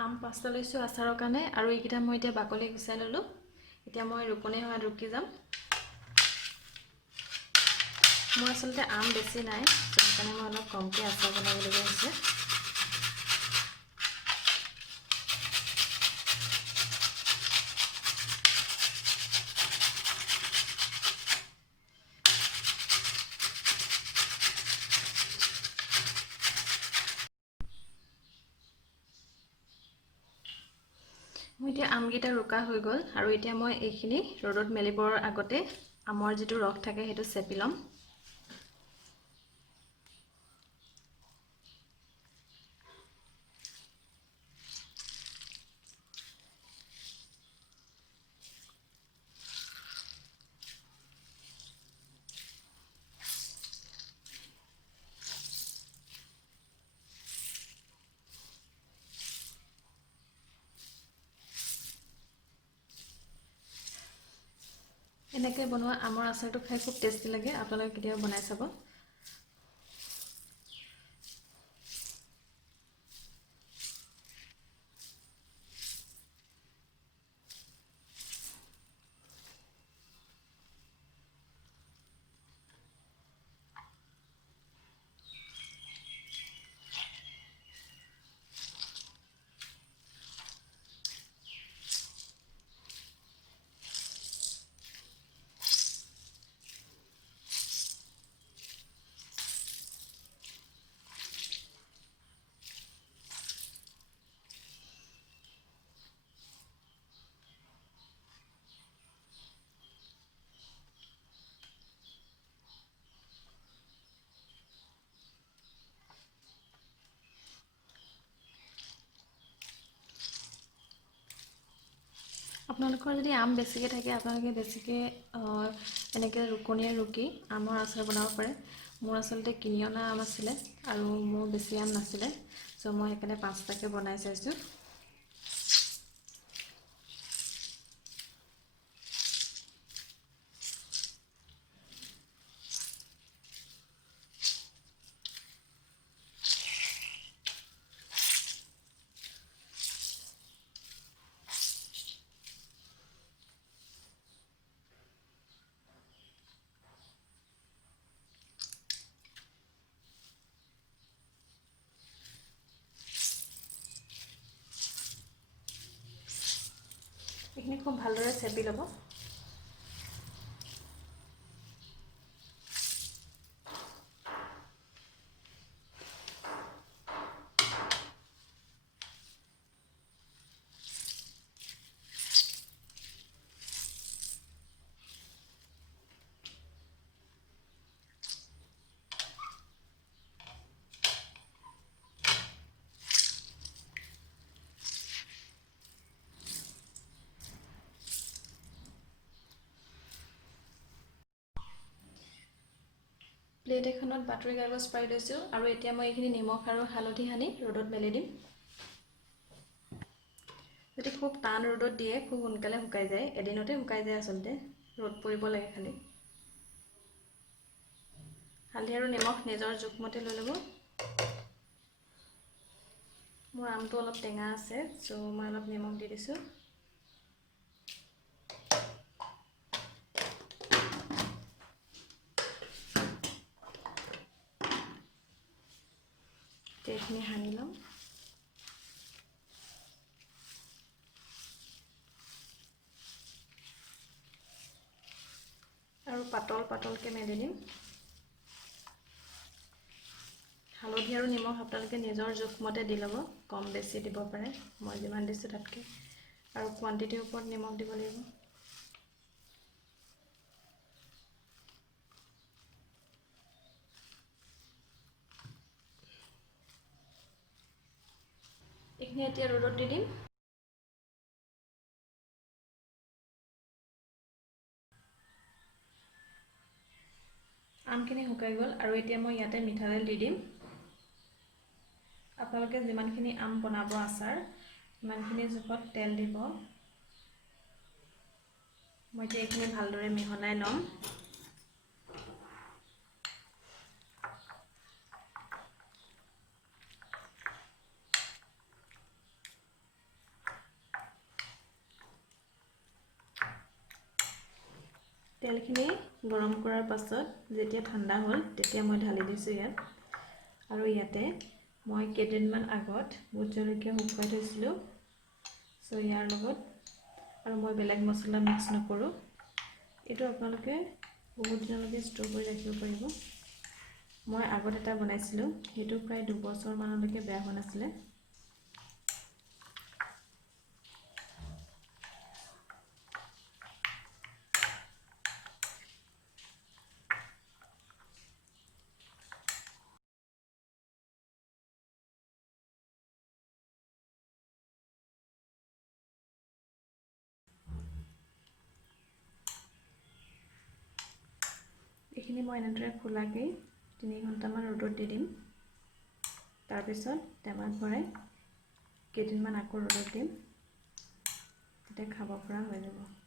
আম 5টা লৈছোঁ আচাৰৰ কাৰণে আৰু এইকেইটা মই এতিয়া বাকলি গুচাই ল'লোঁ। এতিয়া মই ৰুকনি হোৱাত ৰুকি যাম। মোৰ আচলতে আম বেছি নাই, সেইকাৰণে মই অলপ কমকৈ আচাৰ বনাবলগীয়া হৈছে। মোৰ এতিয়া আমকেইটা ৰুকা হৈ গ'ল আৰু এতিয়া মই এইখিনি ৰ'দত মেলিবৰ আগতে আমৰ যিটো ৰস থাকে সেইটো চেপি ল'ম। এনেকৈ বনোৱা আমৰ আচাৰটো খাই খুব টেষ্টি লাগে, আপোনালোকে কেতিয়াবা বনাই চাব। আপোনালোকৰ যদি আম বেছিকৈ থাকে আপোনালোকে বেছিকৈ এনেকৈ ৰুকনিয়ে ৰুকি আমৰ আচাৰ বনাব পাৰে। মোৰ আচলতে কিনি অনা আম আছিলে আৰু মোৰ বেছি আম নাছিলে, চ' মই সেইকাৰণে 5টাকৈ বনাই চাইছোঁ। এইখিনি খুব ভালদৰে চেপি ল'ব। প্লেট এখনত বাতৰি কাগজ পাৰি লৈছোঁ আৰু এতিয়া মই এইখিনি নিমখ আৰু হালধি সানি ৰ'দত মেলি দিম। যদি খুব টান ৰ'দত দিয়ে খুব সোনকালে শুকাই যায়, এদিনতে শুকাই যায় আচলতে, ৰ'দ পৰিব লাগে খালি। হালধি আৰু নিমখ নিজৰ জোখমতে লৈ ল'ব। মোৰ আমটো অলপ টেঙা আছে, চ' মই অলপ নিমখ দি দিছোঁ। এইখিনি সানি ল'ম। আৰু পাতল পাতলকৈ মেলি দিম। হালধি আৰু নিমখ আপোনালোকে নিজৰ জোখমতে দি ল'ব, কম বেছি দিব পাৰে, মই যিমান দিছোঁ তাতকৈ, আৰু কোৱান্টিটিৰ ওপৰত নিমখ দিব লাগিব। এইখিনি এতিয়া ৰ'দত দি দিম। আমখিনি শুকাই গ'ল আৰু এতিয়া মই ইয়াতে মিঠাতেল দি দিম। আপোনালোকে যিমানখিনি আম বনাব আচাৰ সিমানখিনি জোখত তেল দিব। মই এতিয়া এইখিনি ভালদৰে মিহলাই ল'ম। তেলখিনি গৰম কৰাৰ পাছত যেতিয়া ঠাণ্ডা হ'ল তেতিয়া মই ঢালি দিছোঁ ইয়াত। আৰু ইয়াতে মই কেইদিনমান আগত ভোট জলকীয়া শুকুৱাই থৈছিলোঁ। চ' ইয়াৰ লগত আৰু মই বেলেগ মছলা মিক্স নকৰোঁ। এইটো আপোনালোকে বহুত দিনলৈকে ষ্ট'ৰ কৰি ৰাখিব পাৰিব। মই আগত এটা বনাইছিলোঁ, সেইটো প্ৰায় 2 বছৰমানলৈকে বেয়া হোৱা নাছিলে। এইখিনি মই এনেদৰে খোলাকৈ 3 ঘণ্টামান ৰ'দত দি দিম। তাৰপিছত টেমাত ভৰাই কেইদিনমান আকৌ ৰ'দত দিম, তেতিয়া খাব পৰা হৈ যাব।